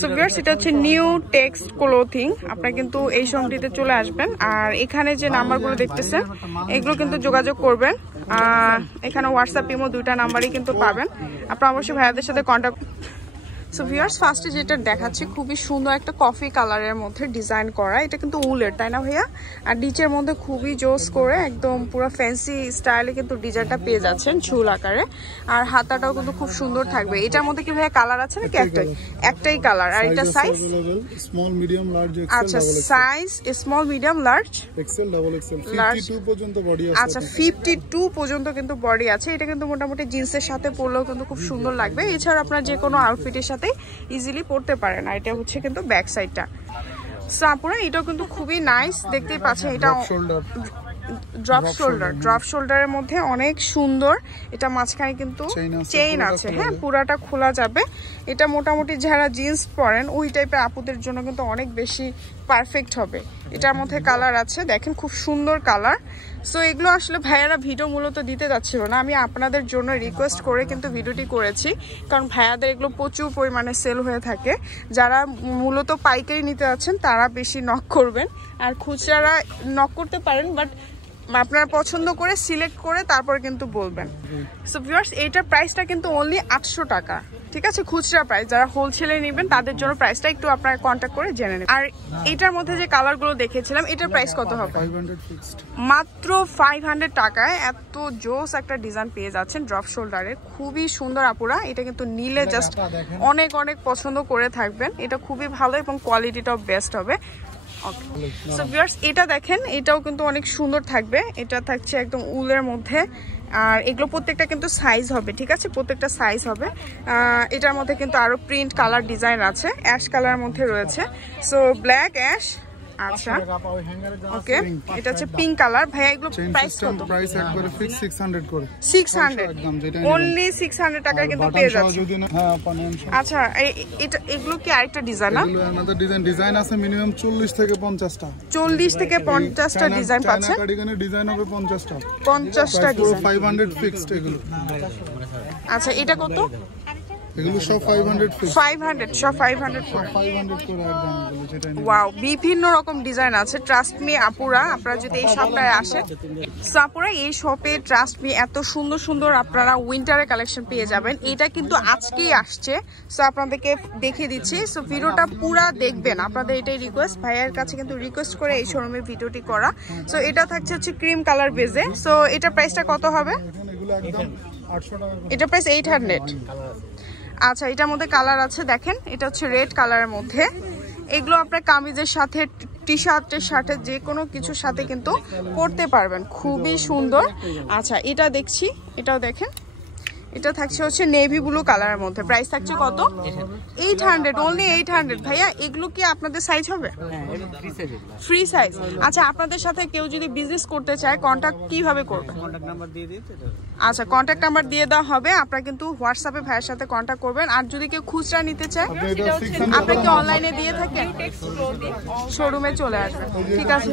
So viewers, এটা হচ্ছে new text clothing. আপনারা কিন্তু এই শোরুমটিতে চলে আসবেন, আর এখানে যে নাম্বারগুলো দেখতেছেন এগুলো কিন্তু যোগাযোগ করবেন। এখানে হোয়াটসঅ্যাপ, ইমো দুইটা নাম্বারই কিন্তু পাবেন। আপনারা অবশ্যই ভাইয়াদের সাথে কন্ট্যাক্ট। সো ভিউয়ার্স, ফার্স্টে যেটা দেখাচ্ছি খুবই সুন্দর একটা কফি কালারের মধ্যে ডিজাইন করা। এটা কিন্তু উলের, তাই না ভাইয়া? আর নিচের মধ্যে খুবই জোস করে একদম পুরো ফ্যান্সি স্টাইলে কিন্তু ডিজাইনটা পেয়ে যাচ্ছেন ঝুল আকারে। আর হাতাটাও কিন্তু খুব সুন্দর থাকবে। এটার মধ্যে কি ভাইয়া কালার আছে নাকি একটাই কালার? আর এটা size small, medium, large, XL. আচ্ছা, size small, medium, large, XL, double XL, 52 পর্যন্ত বডি আছে। আচ্ছা, 52 পর্যন্ত কিন্তু বডি আছে। এটা কিন্তু মোটামুটি জিন্সের সাথে পরলেও কিন্তু খুব সুন্দর লাগবে। এছাড়া আপনার যে কোনো আউটফিটের সাথে ইজিলি পড়তে পারেন। আর এটা হচ্ছে কিন্তু ব্যাক সাইডটা। সো আপুরা, এটাও কিন্তু খুবই নাইস, দেখতেই পাচ্ছেন। এটা ড্রপ শোল্ডারের মধ্যে অনেক সুন্দর। এটা মাঝখানে কিন্তু চেইন আছে, হ্যাঁ, পুরাটা খোলা যাবে। এটা মোটামুটি যারা জিন্স পরেন ওই টাইপের আপুদের জন্য কিন্তু অনেক বেশি পারফেক্ট হবে। এটার মধ্যে কালার আছে, দেখেন খুব সুন্দর কালার। সো এগুলো আসলে ভাইয়ারা ভিডিও মূলত দিতে যাচ্ছিল না, আমি আপনাদের জন্য রিকোয়েস্ট করে কিন্তু ভিডিওটি করেছি, কারণ ভাইয়াদের এগুলো প্রচুর পরিমাণে সেল হয়ে থাকে। যারা মূলত পাইকারি নিতে যাচ্ছেন তারা বেশি নক করবেন, আর খুচরা নক করতে পারেন, বাট আপনারা পছন্দ করে সিলেক্ট করে তারপর কিন্তু বলবেন। সো ভিউয়ার্স, এইটার প্রাইসটা কিন্তু অনলি 800 টাকা, ঠিক আছে, খুচরা প্রাইস। যারা হোলসেলে নেবেন তাদের জন্য প্রাইসটা একটু আপনারা কন্ট্যাক্ট করে জেনে নেবেন। আর এটার মধ্যে যে কালারগুলো দেখেছিলাম এটার প্রাইস কত হবে? 500 ফিক্সড, মাত্র 500 টাকায় এত জোস একটা ডিজাইন পেয়ে যাচ্ছেন ড্রপ শোল্ডারে। খুবই সুন্দর আপুরা। এটা কিন্তু নিলে জাস্ট অনেক অনেক পছন্দ করে থাকবেন। এটা খুবই ভালো এবং কোয়ালিটিটাও বেস্ট হবে। সো ভিউয়ার্স, এটা দেখেন, এটাও কিন্তু অনেক সুন্দর থাকবে। এটা থাকছে একদম উলের মধ্যে, আর এগুলো প্রত্যেকটা কিন্তু সাইজ হবে, ঠিক আছে, প্রত্যেকটা সাইজ হবে। এটার মধ্যে কিন্তু আরো প্রিন্ট কালার ডিজাইন আছে, অ্যাশ কালারের মধ্যে রয়েছে। সো ব্ল্যাক, অ্যাশ, আচ্ছা ওকে, এটা হচ্ছে পিঙ্ক কালার। ভাইয়া এগুলো প্রাইস কত? প্রাইস একবারে ফিক্স 600 করে। 600, অনলি 600 টাকায় কিন্তু পেয়ে যাচ্ছে। হ্যাঁ, পানেন। আচ্ছা, এটা এগুলো কি আরেকটা ডিজাইন? না, এগুলো আমাদের ডিজাইন আছে মিনিমাম 40 থেকে 50টা। 40 থেকে 50টা ডিজাইন পাচ্ছেন। কার্ডিগানের ডিজাইন হবে 50টা। 50টা ডিজাইন, 500 ফিক্সড এগুলো। আচ্ছা, এটা কত? এগুলো সব 500 ফিক্সড। 500, সব 500 করে। 500 করে একদম এগুলো, যেটা নিয়ে। ওয়াও, বিভিন্ন রকম ডিজাইন আছে। ট্রাস্ট মি আপুরা, আপনারা যদি এই শপটায় আসেন, সো আপুরা এই শপে ট্রাস্ট মি এত সুন্দর সুন্দর আপনারা উইন্টারের কালেকশন পেয়ে যাবেন। এটা কিন্তু আজকেই আসছে, সো আপনাদেরকে দেখিয়ে দিচ্ছি। সো ভিডিওটা পুরা দেখবেন, আপনাদের এটাই রিকোয়েস্ট। ভাইয়ের কাছে কিন্তু রিকোয়েস্ট করে এই শোরুমের ভিডিওটি করা। সো এটা থাকছে হচ্ছে ক্রিম কালার বেজে। সো এটার প্রাইসটা কত হবে? এগুলো একদম 800 টাকা। এটার প্রাইস 800। আচ্ছা, এটার মধ্যে কালার আছে, দেখেন, এটা হচ্ছে রেড কালারের মধ্যে। এগুলো আপনার কামিজের সাথে, টি শার্টের সাথে, যে কোনো কিছুর সাথে কিন্তু পরতে পারবেন, খুবই সুন্দর। আচ্ছা, এটা দেখছি, এটাও দেখেন, এটা থাকছে হচ্ছে নেভি ব্লু কালারের মধ্যে। প্রাইস থাকছে কত? 800, অনলি 800। ভাইয়া এগুলো কি আপনাদের সাইজ হবে? Free size. আচ্ছা, আপনাদের সাথে কেউ যদি বিজনেস করতে চায় কন্ট্যাক্ট কিভাবে করবে? আচ্ছা, কন্ট্যাক্ট নাম্বার দিয়ে দেওয়া হবে। আপনারা কিন্তু হোয়াটসঅ্যাপে ভাইয়ের সাথে কন্ট্যাক্ট করবেন। আর যদি কেউ খুচরা নিতে চায়, আপনারা কি অনলাইনে দিয়ে থাকেন? শোরুমে চলে আসবেন, ঠিক আছে।